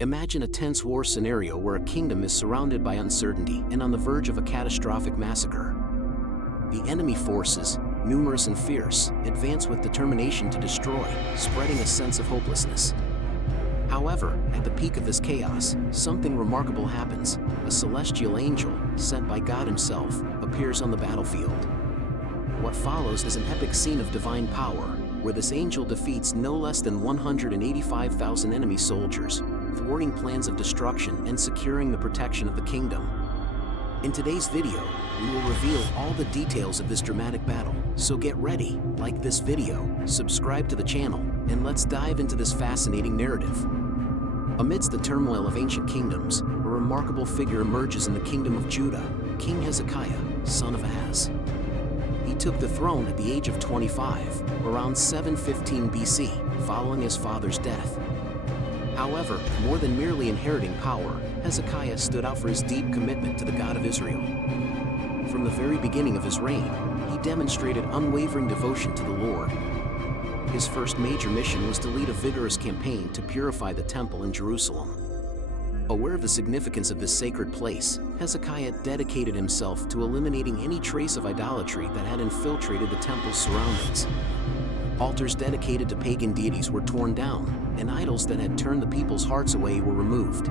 Imagine a tense war scenario where a kingdom is surrounded by uncertainty and on the verge of a catastrophic massacre. The enemy forces, numerous and fierce, advance with determination to destroy, spreading a sense of hopelessness. However, at the peak of this chaos, something remarkable happens. A celestial angel, sent by God Himself, appears on the battlefield. What follows is an epic scene of divine power, where this angel defeats no less than 185,000 enemy soldiers, thwarting plans of destruction and securing the protection of the kingdom. In today's video, we will reveal all the details of this dramatic battle, so get ready, like this video, subscribe to the channel, and let's dive into this fascinating narrative. Amidst the turmoil of ancient kingdoms, a remarkable figure emerges in the kingdom of Judah, King Hezekiah, son of Ahaz. He took the throne at the age of 25, around 715 BC, following his father's death. However, more than merely inheriting power, Hezekiah stood out for his deep commitment to the God of Israel. From the very beginning of his reign, he demonstrated unwavering devotion to the Lord. His first major mission was to lead a vigorous campaign to purify the temple in Jerusalem. Aware of the significance of this sacred place, Hezekiah dedicated himself to eliminating any trace of idolatry that had infiltrated the temple's surroundings. Altars dedicated to pagan deities were torn down, and idols that had turned the people's hearts away were removed.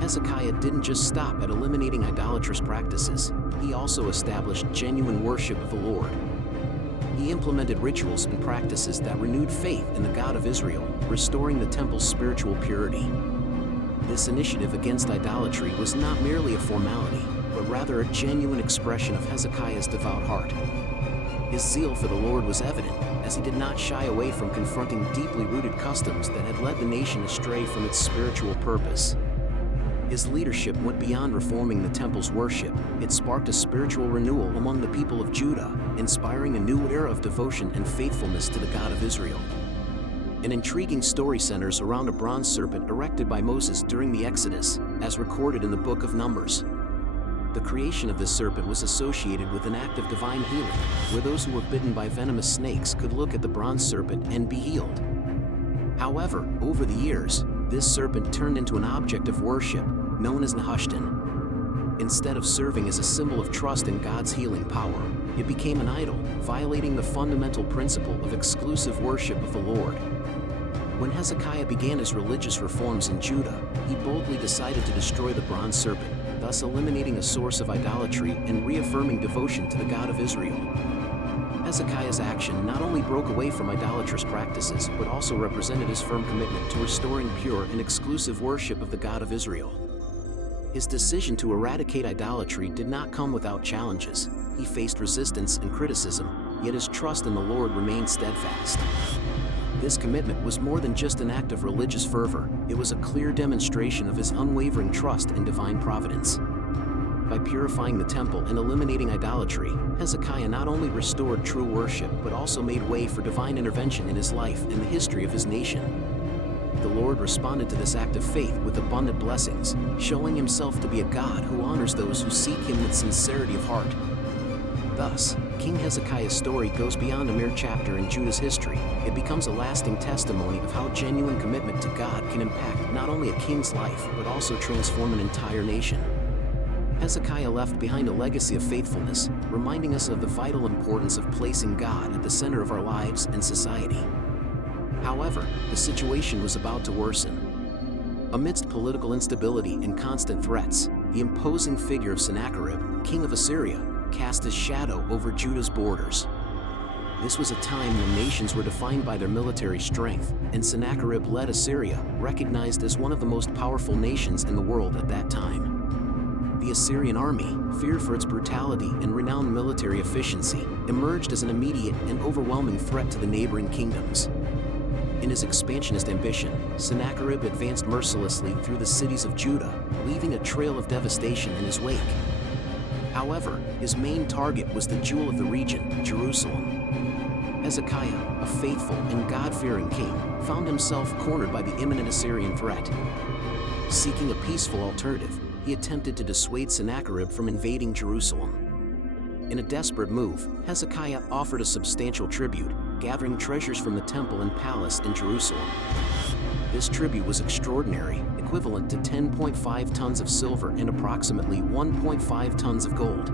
Hezekiah didn't just stop at eliminating idolatrous practices, he also established genuine worship of the Lord. He implemented rituals and practices that renewed faith in the God of Israel, restoring the temple's spiritual purity. This initiative against idolatry was not merely a formality, but rather a genuine expression of Hezekiah's devout heart. His zeal for the Lord was evident, as he did not shy away from confronting deeply rooted customs that had led the nation astray from its spiritual purpose. His leadership went beyond reforming the temple's worship. It sparked a spiritual renewal among the people of Judah, inspiring a new era of devotion and faithfulness to the God of Israel. An intriguing story centers around a bronze serpent erected by Moses during the Exodus, as recorded in the book of Numbers. The creation of this serpent was associated with an act of divine healing, where those who were bitten by venomous snakes could look at the bronze serpent and be healed. However, over the years, this serpent turned into an object of worship, known as Nehushtan. Instead of serving as a symbol of trust in God's healing power, it became an idol, violating the fundamental principle of exclusive worship of the Lord. When Hezekiah began his religious reforms in Judah, he boldly decided to destroy the bronze serpent, thus eliminating a source of idolatry and reaffirming devotion to the God of Israel. Hezekiah's action not only broke away from idolatrous practices, but also represented his firm commitment to restoring pure and exclusive worship of the God of Israel. His decision to eradicate idolatry did not come without challenges. He faced resistance and criticism, yet his trust in the Lord remained steadfast. This commitment was more than just an act of religious fervor, it was a clear demonstration of his unwavering trust in divine providence. By purifying the temple and eliminating idolatry, Hezekiah not only restored true worship but also made way for divine intervention in his life and the history of his nation. The Lord responded to this act of faith with abundant blessings, showing Himself to be a God who honors those who seek Him with sincerity of heart. Thus, King Hezekiah's story goes beyond a mere chapter in Judah's history. It becomes a lasting testimony of how genuine commitment to God can impact not only a king's life, but also transform an entire nation. Hezekiah left behind a legacy of faithfulness, reminding us of the vital importance of placing God at the center of our lives and society. However, the situation was about to worsen. Amidst political instability and constant threats, the imposing figure of Sennacherib, king of Assyria, cast his shadow over Judah's borders. This was a time when nations were defined by their military strength, and Sennacherib led Assyria, recognized as one of the most powerful nations in the world at that time. The Assyrian army, feared for its brutality and renowned military efficiency, emerged as an immediate and overwhelming threat to the neighboring kingdoms. In his expansionist ambition, Sennacherib advanced mercilessly through the cities of Judah, leaving a trail of devastation in his wake. However, his main target was the jewel of the region, Jerusalem. Hezekiah, a faithful and God-fearing king, found himself cornered by the imminent Assyrian threat. Seeking a peaceful alternative, he attempted to dissuade Sennacherib from invading Jerusalem. In a desperate move, Hezekiah offered a substantial tribute, gathering treasures from the temple and palace in Jerusalem. This tribute was extraordinary, equivalent to 10.5 tons of silver and approximately 1.5 tons of gold.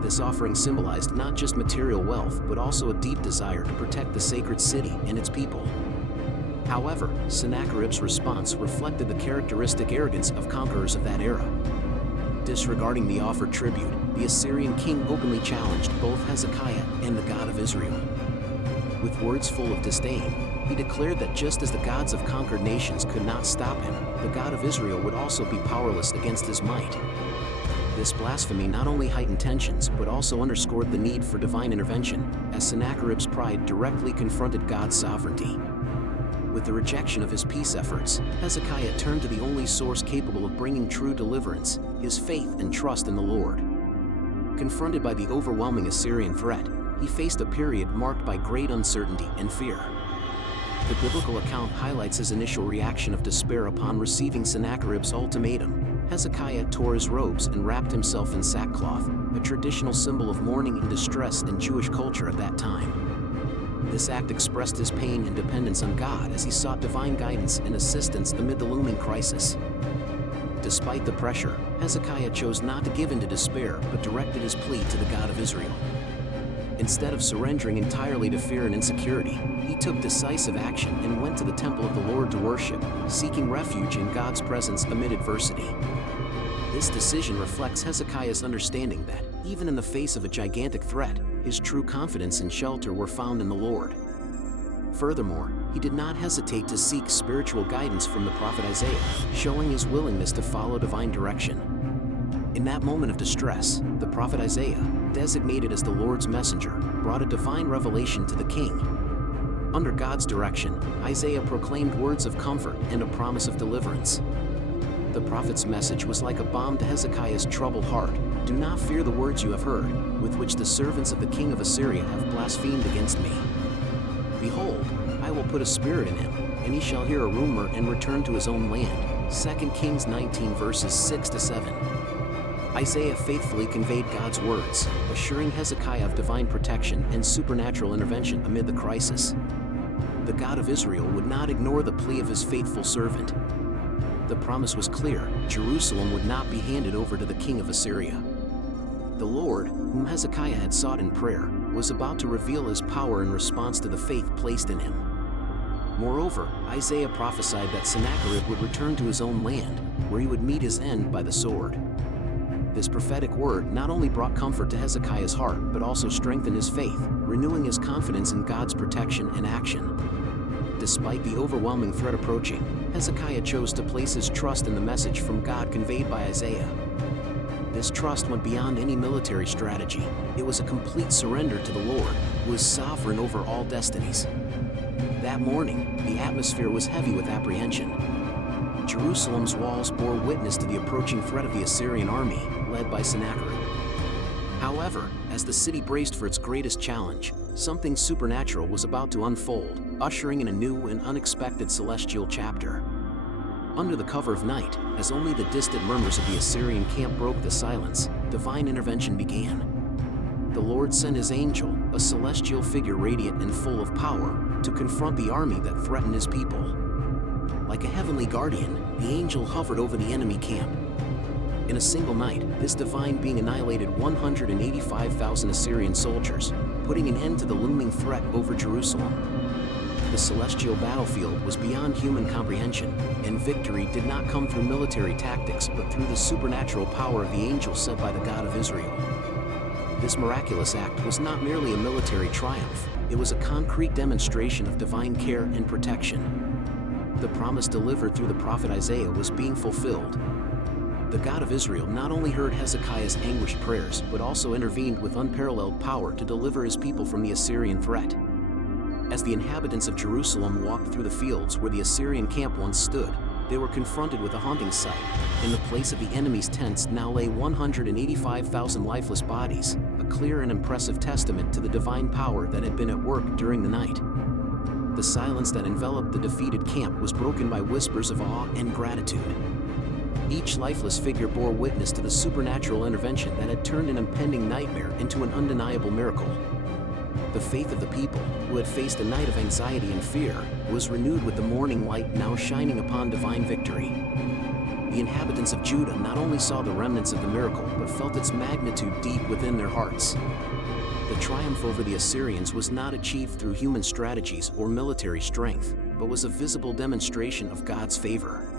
This offering symbolized not just material wealth but also a deep desire to protect the sacred city and its people. However, Sennacherib's response reflected the characteristic arrogance of conquerors of that era. Disregarding the offered tribute, the Assyrian king openly challenged both Hezekiah and the God of Israel. With words full of disdain, he declared that just as the gods of conquered nations could not stop him, the God of Israel would also be powerless against his might. This blasphemy not only heightened tensions but also underscored the need for divine intervention, as Sennacherib's pride directly confronted God's sovereignty. With the rejection of his peace efforts, Hezekiah turned to the only source capable of bringing true deliverance, his faith and trust in the Lord. Confronted by the overwhelming Assyrian threat, he faced a period marked by great uncertainty and fear. The biblical account highlights his initial reaction of despair upon receiving Sennacherib's ultimatum. Hezekiah tore his robes and wrapped himself in sackcloth, a traditional symbol of mourning and distress in Jewish culture at that time. This act expressed his pain and dependence on God as he sought divine guidance and assistance amid the looming crisis. Despite the pressure, Hezekiah chose not to give in to despair but directed his plea to the God of Israel. Instead of surrendering entirely to fear and insecurity, he took decisive action and went to the temple of the Lord to worship, seeking refuge in God's presence amid adversity. This decision reflects Hezekiah's understanding that, even in the face of a gigantic threat, his true confidence and shelter were found in the Lord. Furthermore, he did not hesitate to seek spiritual guidance from the prophet Isaiah, showing his willingness to follow divine direction. In that moment of distress, the prophet Isaiah, designated as the Lord's messenger, brought a divine revelation to the king. Under God's direction, Isaiah proclaimed words of comfort and a promise of deliverance. The prophet's message was like a balm to Hezekiah's troubled heart. Do not fear the words you have heard, with which the servants of the king of Assyria have blasphemed against me. Behold, I will put a spirit in him, and he shall hear a rumor and return to his own land. 2 Kings 19 verses 6-7. Isaiah faithfully conveyed God's words, assuring Hezekiah of divine protection and supernatural intervention amid the crisis. The God of Israel would not ignore the plea of his faithful servant. The promise was clear: Jerusalem would not be handed over to the king of Assyria. The Lord, whom Hezekiah had sought in prayer, was about to reveal his power in response to the faith placed in him. Moreover, Isaiah prophesied that Sennacherib would return to his own land, where he would meet his end by the sword. This prophetic word not only brought comfort to Hezekiah's heart but also strengthened his faith, renewing his confidence in God's protection and action. Despite the overwhelming threat approaching, Hezekiah chose to place his trust in the message from God conveyed by Isaiah. This trust went beyond any military strategy. It was a complete surrender to the Lord, who is sovereign over all destinies. That morning, the atmosphere was heavy with apprehension. Jerusalem's walls bore witness to the approaching threat of the Assyrian army, led by Sennacherib. However, as the city braced for its greatest challenge, something supernatural was about to unfold, ushering in a new and unexpected celestial chapter. Under the cover of night, as only the distant murmurs of the Assyrian camp broke the silence, divine intervention began. The Lord sent his angel, a celestial figure radiant and full of power, to confront the army that threatened his people. Like a heavenly guardian, the angel hovered over the enemy camp. In a single night, this divine being annihilated 185,000 Assyrian soldiers, putting an end to the looming threat over Jerusalem. The celestial battlefield was beyond human comprehension, and victory did not come through military tactics but through the supernatural power of the angel sent by the God of Israel. This miraculous act was not merely a military triumph, it was a concrete demonstration of divine care and protection. The promise delivered through the prophet Isaiah was being fulfilled. The God of Israel not only heard Hezekiah's anguished prayers but also intervened with unparalleled power to deliver his people from the Assyrian threat. As the inhabitants of Jerusalem walked through the fields where the Assyrian camp once stood, they were confronted with a haunting sight. In the place of the enemy's tents now lay 185,000 lifeless bodies, a clear and impressive testament to the divine power that had been at work during the night. The silence that enveloped the defeated camp was broken by whispers of awe and gratitude. Each lifeless figure bore witness to the supernatural intervention that had turned an impending nightmare into an undeniable miracle. The faith of the people, who had faced a night of anxiety and fear, was renewed with the morning light now shining upon divine victory. The inhabitants of Judah not only saw the remnants of the miracle but felt its magnitude deep within their hearts. The triumph over the Assyrians was not achieved through human strategies or military strength, but was a visible demonstration of God's favor.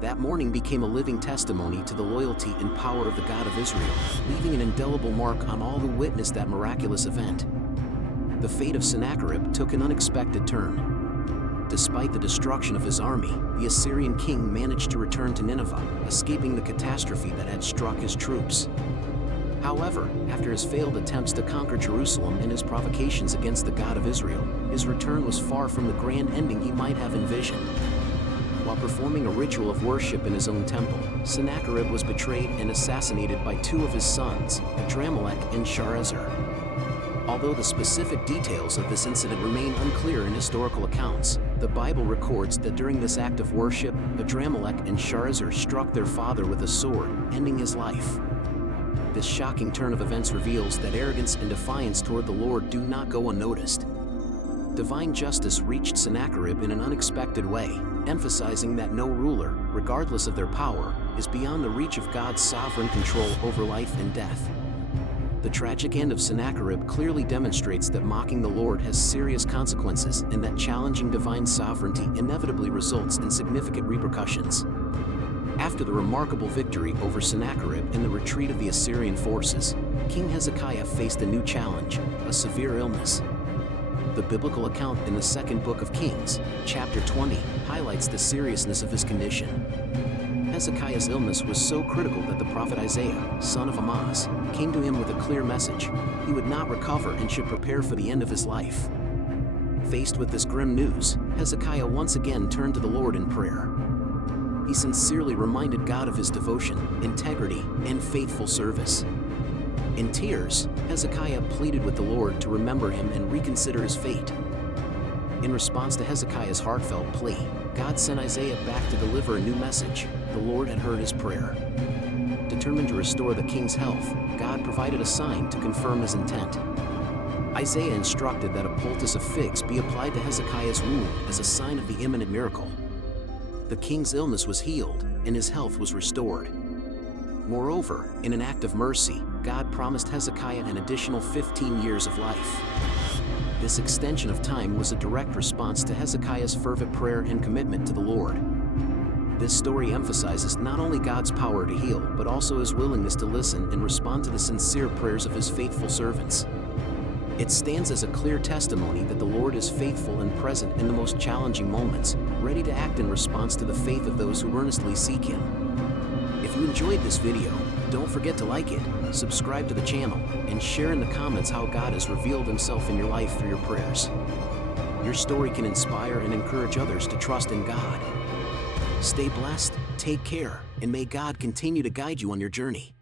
That morning became a living testimony to the loyalty and power of the God of Israel, leaving an indelible mark on all who witnessed that miraculous event. The fate of Sennacherib took an unexpected turn. Despite the destruction of his army, the Assyrian king managed to return to Nineveh, escaping the catastrophe that had struck his troops. However, after his failed attempts to conquer Jerusalem and his provocations against the God of Israel, his return was far from the grand ending he might have envisioned. While performing a ritual of worship in his own temple, Sennacherib was betrayed and assassinated by two of his sons, Adramelech and Sharezer. Although the specific details of this incident remain unclear in historical accounts, the Bible records that during this act of worship, Adramelech and Sharezer struck their father with a sword, ending his life. This shocking turn of events reveals that arrogance and defiance toward the Lord do not go unnoticed. Divine justice reached Sennacherib in an unexpected way, emphasizing that no ruler, regardless of their power, is beyond the reach of God's sovereign control over life and death. The tragic end of Sennacherib clearly demonstrates that mocking the Lord has serious consequences and that challenging divine sovereignty inevitably results in significant repercussions. After the remarkable victory over Sennacherib and the retreat of the Assyrian forces, King Hezekiah faced a new challenge, a severe illness. The biblical account in the second book of Kings, chapter 20, highlights the seriousness of his condition. Hezekiah's illness was so critical that the prophet Isaiah, son of Amoz, came to him with a clear message: he would not recover and should prepare for the end of his life. Faced with this grim news, Hezekiah once again turned to the Lord in prayer. He sincerely reminded God of his devotion, integrity, and faithful service. In tears, Hezekiah pleaded with the Lord to remember him and reconsider his fate. In response to Hezekiah's heartfelt plea, God sent Isaiah back to deliver a new message. The Lord had heard his prayer. Determined to restore the king's health, God provided a sign to confirm his intent. Isaiah instructed that a poultice of figs be applied to Hezekiah's wound as a sign of the imminent miracle. The king's illness was healed, and his health was restored. Moreover, in an act of mercy, God promised Hezekiah an additional 15 years of life. This extension of time was a direct response to Hezekiah's fervent prayer and commitment to the Lord. This story emphasizes not only God's power to heal, but also his willingness to listen and respond to the sincere prayers of his faithful servants. It stands as a clear testimony that the Lord is faithful and present in the most challenging moments, ready to act in response to the faith of those who earnestly seek him. If you enjoyed this video, don't forget to like it, subscribe to the channel, and share in the comments how God has revealed himself in your life through your prayers. Your story can inspire and encourage others to trust in God. Stay blessed, take care, and may God continue to guide you on your journey.